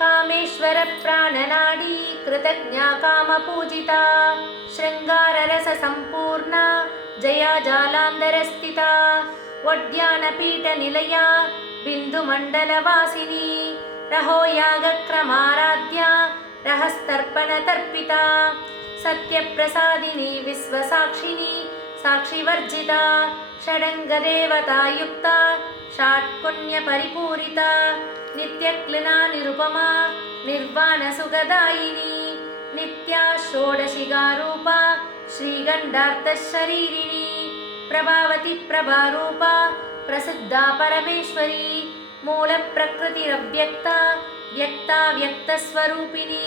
कामेश्वर प्राणनाडी कृतज्ञा कामपूजिता शृंगाररस संपूर्णा जया जालांधरस्थिता वड्यानपीठनिलया बिन्दुमण्डलवासिनी रहो यागक्रमाराध्या रहस्तर्पणतर्पिता सत्यप्रसादिनी विश्वसाक्षिणी साक्षिवर्जिता षडङ्गदेवतायुक्ता षट्पुण्यपरिपूरिता नित्यक्लिना निरुपमा निर्वाणसुखदायिनी नित्या षोडशिगारूपा श्रीगण्डार्थशरीरिणी प्रभावती प्रभारूपा प्रसिद्धा परमेश्वरी मूलप्रकृतिरव्यक्ता व्यक्ता व्यक्तस्वरूपिणी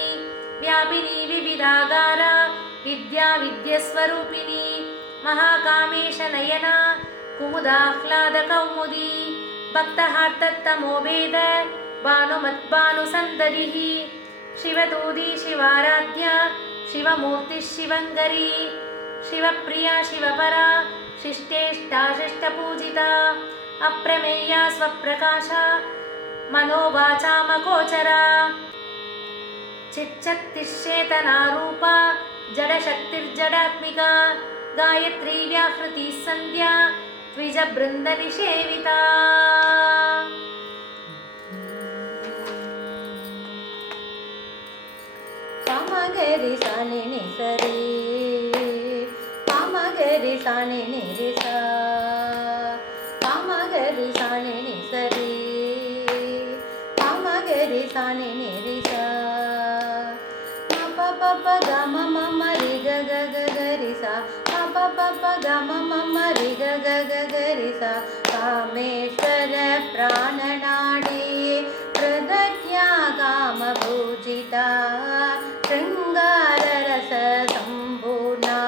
व्यापिनी विविधागारा विद्या विद्यस्वरूपिणी महाकामेशनयना कुमुदाह्लादकौमुदी भक्तहार्ततमोवेद भानुमद्भानुसन्दरिः शिवदूती शिवाराध्या शिवमूर्तिः शिवङ्करी शिवप्रिया शिवपरा शिष्टेष्टा शिष्टपूजिता अप्रमेया स्वप्रकाशा मनोवाचामगोचरा चिच्शक्तिश्चेतनारूपा जडशक्तिर्जडात्मिका गायत्री व्याहृति सन्ध्या द्विजबृन्दनिषेविता पामगरि सानि नि सरि पामगरि सानि नि रि सा पामगरि सानि नि सरि पामगरि सानि नि रि सा प प प ग म म म रि ग ग ग ग रि सा प प प प ग म म म रि ग ग ग ग रि सा कामेश्वर प्राणनाडी कृतज्ञा कामपूजिता शृंगाररस संपूर्णा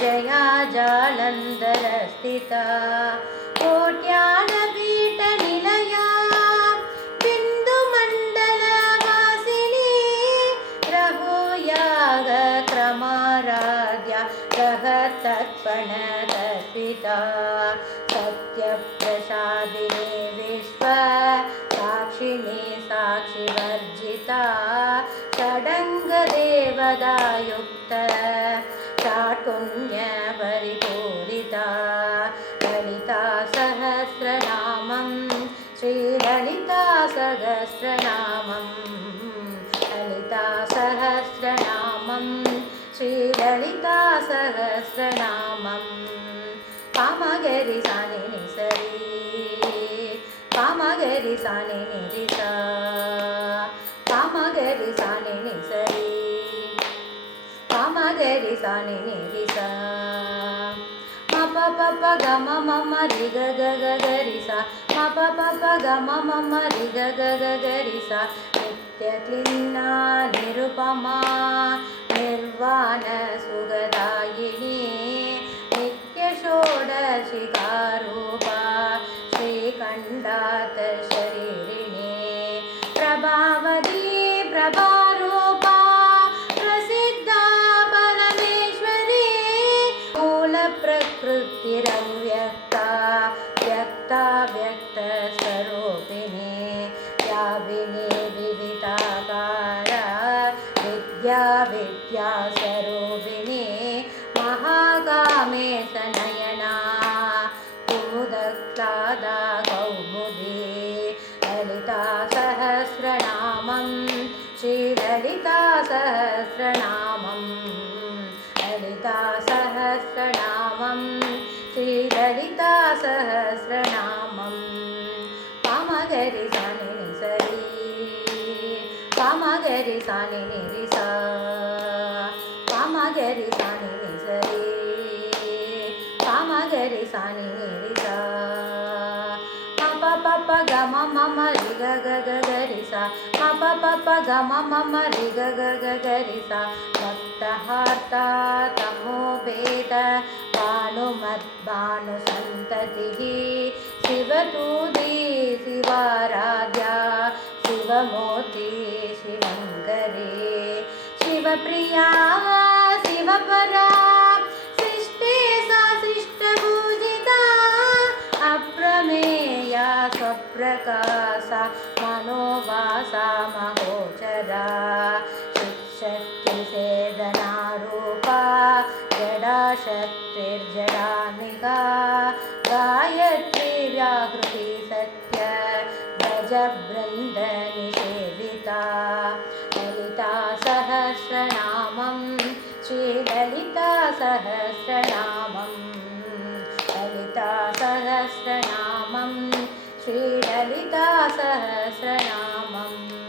जया जालंधरस्थिता कोट्यानपीठनिलया बिन्दुमण्डलवासिनी रघुयागक्रमाराध्या रहतर्पणतर्पिता सत्यप्रसादिनी विश्व साक्षिणी साक्षिवर्जिता षडङ्गदेवतायुक्त षट्पुण्यपरिपूरिता ललिता सहस्रनामं श्रीललिता सहस्रनामं ललिता सहस्रनामं श्रीललिता सहस्रनामं पामगरि सानि नि सरि पामगरि सानि नि रि सा पामगरि सानि नि सरि पामगरि सानि नि रि सा म प प प ग म म म रि ग ग ग ग रि सा म प प प ग म म म रि ग ग ग ग रि सा नित्यक्लिन्ना निरुपमा निर्वाणसुखदायिनी नित्यषोडशिकारूपा श्रीकण्डार्थशरीरिणी प्रभावती प्रभारूपा प्रसिद्धा परमेश्वरी मूलप्रकृतिरव्यक्ता व्यक्ता व्यक्तस्वरूपिणी व्यापिनी विविधाकारा विद्या विद्यास्वरूपिणी महाकामेशनयना कुमुदाह्लादा कौमुदी ललिता सहस्रनामं श्रीललिता सहस्रनामं ललिता सहस्रनामं श्रीललिता सहस्रनामं पामगरि सानि नि सरि पामगरि सानि नि रि सा पामगरि सानि नि सरि पामगरि सानि नि रि सा म प प प ग म म म रि ग ग ग ग रि सा म प प प ग म म म रि ग ग ग ग रि सा भक्तहार्ता तमोवेद भानुमद्भानुसन्ततिः शिवदूती शिवाराध्या शिवमूर्ति शिवङ्करी शिवप्रिया शिवपरा शिष्टे सा शिष्टपूजिता अप्रमेया स्वप्रकाशा मनोवासा महो ईश्वरा चित्शक्तिसेदनारूपा जडाशक्तिर्जडानिका गायत्री व्याकृति सत्य व्रजबृन्दनिषेविता ललिता सहस्रनामं श्रीललिता सहस्रनामं ललिता सहस्रनामं श्रीललिता सहस्रनामम्